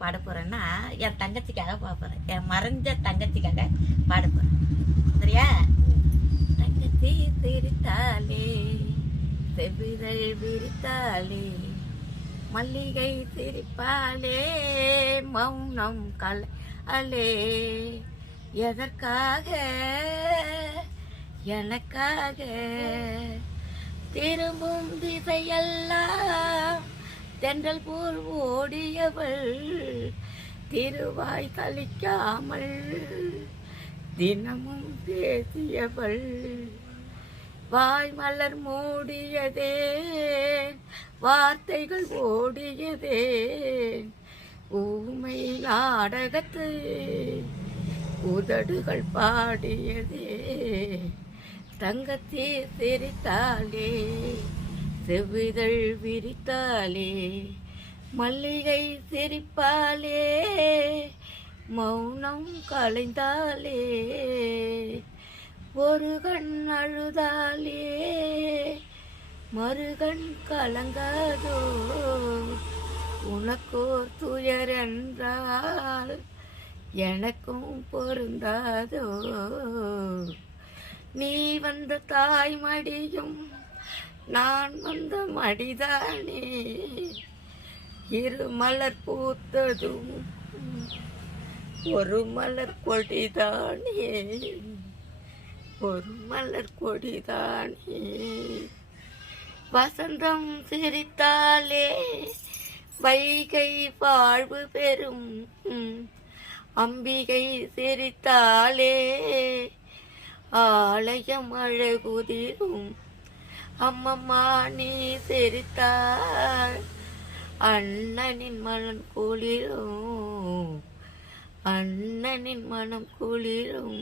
பாட போறேன்னா என் தங்கச்சிக்காக பாட போறேன். என் மறைஞ்ச தங்கச்சிக்காக பாட போறேன். சரியா? தங்கச்சி சிரித்தாலே செவிதழ் விரித்தாலே மல்லிகை சிரிப்பாலே மௌனம் கலே எதற்காக எனக்காக திரும்பும் திசையெல்லாம் தென்றல் போல் ஓடியவள் திருவாய் தளிக்காமல் தினமும் பேசியவள் வாய் மலர் மூடியதே வார்த்தைகள் ஓடியதே ஊமை நாடகத்து உதடுகள் பாடியதே தங்கத்தே சிரித்தாலே செவ்விதழ் விரித்தாலே மல்லிகை சிரிப்பாலே மௌனம் கலைந்தாலே ஒரு கண் அழுதாலே மறுகண் கலங்காதோ உனக்கோர் துயர் என்றால் எனக்கும் பொருந்தாதோ நீ வந்த தாய்மடியும் நான் வந்த மடிதானே இரு மலர் பூத்ததும் ஒரு மலர் கொடிதானே ஒரு மலர் கொடிதானே வசந்தம் சிரித்தாலே வைகை வாழ்வு பெறும் அம்பிகை சிரித்தாலே ஆலயம் அழகுதிரும் அம்மம்மா நீ சிரித்தாள் அண்ணனின் மனம் குளிரும் அண்ணனின் மனம் குளிரும்